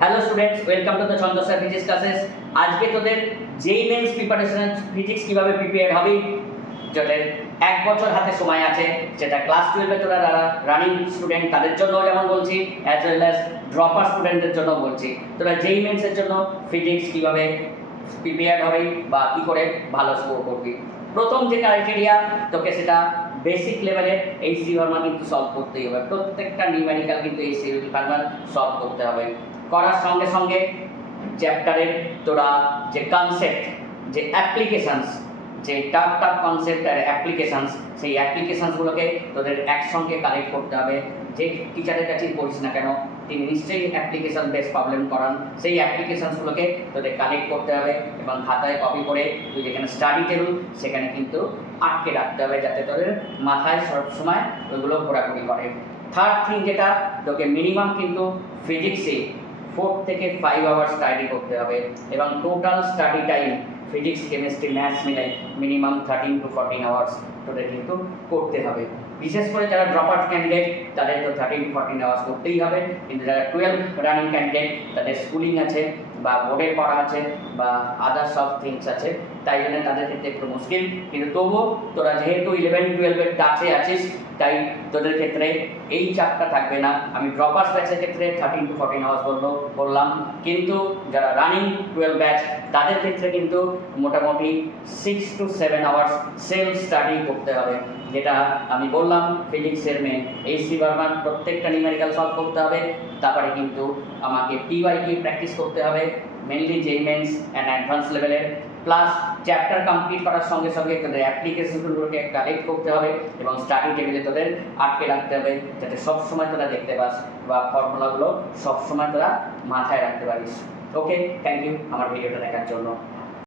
Hello students, welcome to the Chhandasya physics classes. আজকে তোদের যেই মেন্স প্রিপারেশন ফিজিক্স কিভাবে প্রিপেয়ার হবি, যাদের এক বছর হাতে সময় আছে, যেটা ক্লাস 12 তোরা রানিং স্টুডেন্ট তাদের জন্য যেমন বলছি, অ্যাজ ওয়েল অ্যাজ ড্রপার স্টুডেন্টদের জন্য বলছি। তোরা যেই মেন্সের জন্য ফিজিক্স কিভাবে প্রিপেয়ার হবি বা কী করে ভালো স্কোর করবি, প্রথম যে ক্রাইটেরিয়া তোকে সেটা বেসিক লেভেলের এই সি ভার্মা কিন্তু সলভ করতেই হবে। প্রত্যেকটা নিউমেরিক্যাল কিন্তু এই সি ভার্মা সলভ করতে হবে। করার সঙ্গে সঙ্গে চ্যাপ্টারের তোরা যে কনসেপ্ট, যে অ্যাপ্লিকেশানস, যে টাফ কনসেপ্ট আর অ্যাপ্লিকেশানস, সেই অ্যাপ্লিকেশানসগুলোকে তোদের একসঙ্গে কালেক্ট করতে হবে। যে টিচারের কাছেই পড়িস না কেন, তিনি নিশ্চয়ই অ্যাপ্লিকেশান বেস প্রবলেম করান, সেই অ্যাপ্লিকেশানসগুলোকে তোদের কালেক্ট করতে হবে এবং খাতায় কপি করে তুই যেখানে স্টাডি টেবিল সেখানে কিন্তু আটকে রাখতে হবে, যাতে তোদের মাথায় সবসময় ওইগুলো ঘোরাঘুরি করে। থার্ড থিং যেটা তোকে মিনিমাম কিন্তু ফিজিক্সে 4 থেকে 5 আওয়ার স্টাডি করতে হবে এবং total study time physics, chemistry, maths মিলে মিনিমাম 13 to 14 আওয়ার্স তোদের কিন্তু করতে হবে। বিশেষ করে যারা ড্রপ আউট ক্যান্ডিডেট তাদের তো 13 to 14 আওয়ার্স করতেই হবে, কিন্তু যারা 12 রানিং ক্যান্ডিডেট তাদের স্কুলিং আছে বা বোর্ডের পড়া আছে বা আদার সব থিংস আছে, তাই জন্য তাদের ক্ষেত্রে একটু মুশকিল। কিন্তু তবুও তোরা যেহেতু 11-12 টাচে আছিস, তাই তোদের ক্ষেত্রে এই চাপটা থাকবে না। আমি ড্রপার্স ব্যাচের ক্ষেত্রে 13 to 14 আওয়ার্স বললাম, কিন্তু যারা রানিং 12 ব্যাচ তাদের ক্ষেত্রে কিন্তু মোটামুটি 6 to 7 আওয়ার্স সেলফ স্টাডি করতে হবে। যেটা আমি বললাম ফিজিক্সের মেন এই সি ভার্মার প্রত্যেকটা নিউমেরিক্যাল সলভ করতে হবে, তারপরে কিন্তু আমাকে টিওয়াইকে প্র্যাকটিস করতে হবে, mainly JEE Mains and advance লেভেলের, প্লাস চ্যাপ্টার কমপ্লিট করার সঙ্গে সঙ্গে তোদের অ্যাপ্লিকেশনগুলোকে কালেক্ট করতে হবে এবং স্টাডি টেবিলে তোদের আটকে রাখতে হবে, যাতে সবসময় তোরা দেখতে পাস বা ফর্মুলাগুলো সবসময় তোরা মাথায় রাখতে পারিস। ওকে, থ্যাংক ইউ আমার ভিডিওটা দেখার জন্য।